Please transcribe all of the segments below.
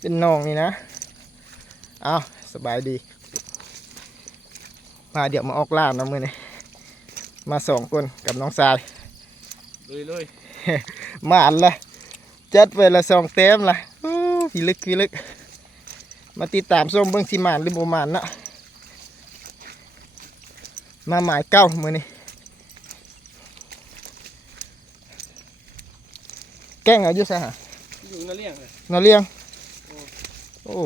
เป็นน้องนี่นะเอาสบายดีมาเดี๋ยวมาออกล่านะมือนี่มา2 คนกับน้องทรายเลย มาอันละจัดไปละ2 เต็มละพี่ลึกมาติดตามส้มเบิ้งสิมานหรือโบมานนะมาหมายเก้ามือนี่แกงเอาอยู่ซะฮะอยู่นาเลี้ยงเลย นอเลี้ยงโอ้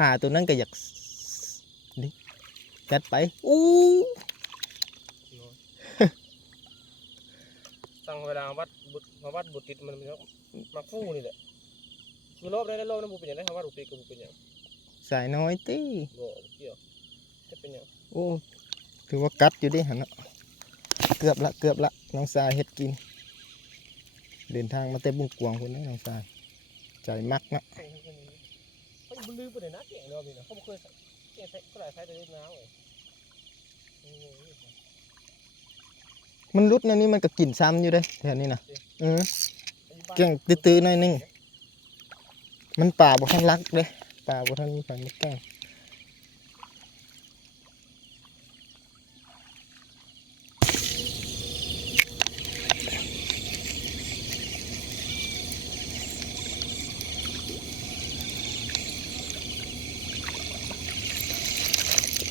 ขาตัวนั้นก็อยากดิจัดไปอู้ตั้งเวลาวัดบุตรติดมันมาฟู่นี่แหละคือรอบได้รอบนั้นบุเป็นอย่างไรครับว่าบุตรติดกับบุเป็นอย่างสายน้อยตีบ่เกี่ยวจะเป็นอย่างโอ้ถือว่ากัดอยู่ดิหันนะเกือบละน้องทรายเฮ็ดกินเดินทางมาเต็มบุ้งกวางคนนี้น้องทรายใจมักนะเขาอยู่บนลือไปไหนนะเก่งเลยพี่นะเขาไม่เคยเก่งก็หลายไฟแต่เล่นน้ำเลยมันรุดนะนี่มันก็กลิ่นซ้ำอยู่ได้แถวนี้นะเก่งตื้อๆหน่อยนึงมันป่าบ่ทันรักเลยป่าบ่ทันมีไฟมันแกล้ง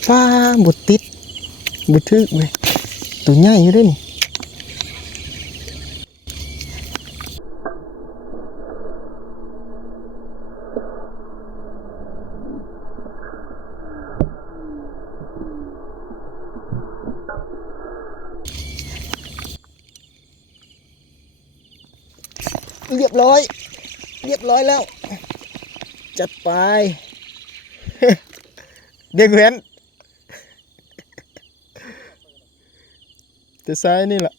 ฟ้าบดติดบดทึกเว้ยตัวใหญ่อยู่ด้วยนี่เรียบร้อยแล้วจัดไป เด็กเว้นจะซ้ายนี่แหละ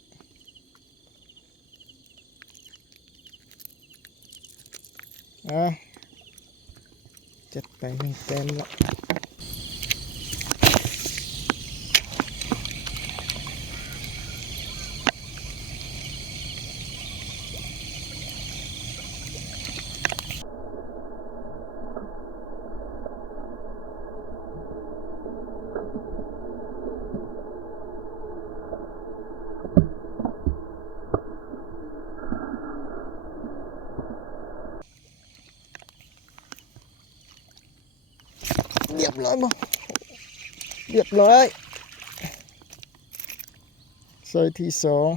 จัดไป1 เต็มละเรียบร้อยบ่เรียบร้อยใส่ที่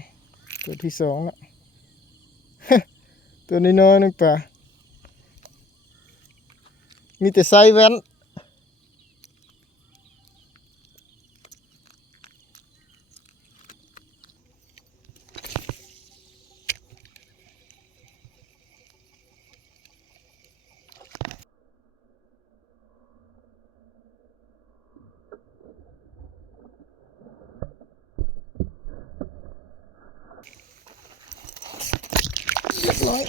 2ตัวที่2ละ ตัวน้อยๆนึงป่ะมีแต่ไซส์แว้นเรียบร้อย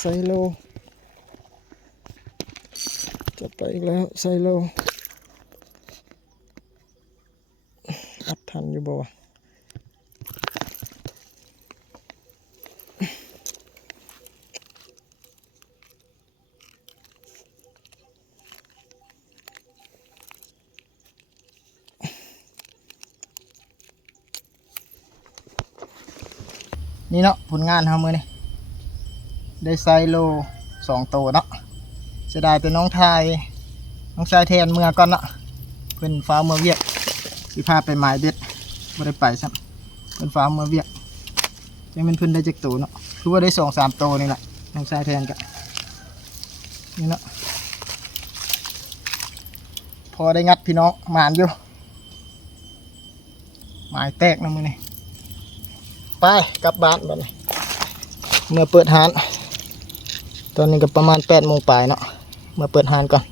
ไซโลจะไปอีกแล้วไซโลอัดทันอยู่บ่วะนี่เนาะผลงานทำมือนี่ได้ไซโล2 ตัวเนาะจะได้เป็นน้องชายแทนเมื่อก่อนเนาะเพิ่นฟ้าเมื่อเวียกสิพาไปหมายเบ็ดบ่ได้ไปซ้ำเพิ่นฟ้าเมื่อเวียกจังเป็นเพิ่นได้จักตัวเนาะคือว่าได้2-3 ตัวนี่แหละน้องชายแทนก็นี่เนาะพอได้งัดพี่น้องหมานอยู่หมายแตกนะมือนี่ไปกลับบ้านบัดนี้เมื่อเปิดร้านตอนนี้ก็ประมาณ8 โมงปลายเนาะมาเปิดร้านก่อน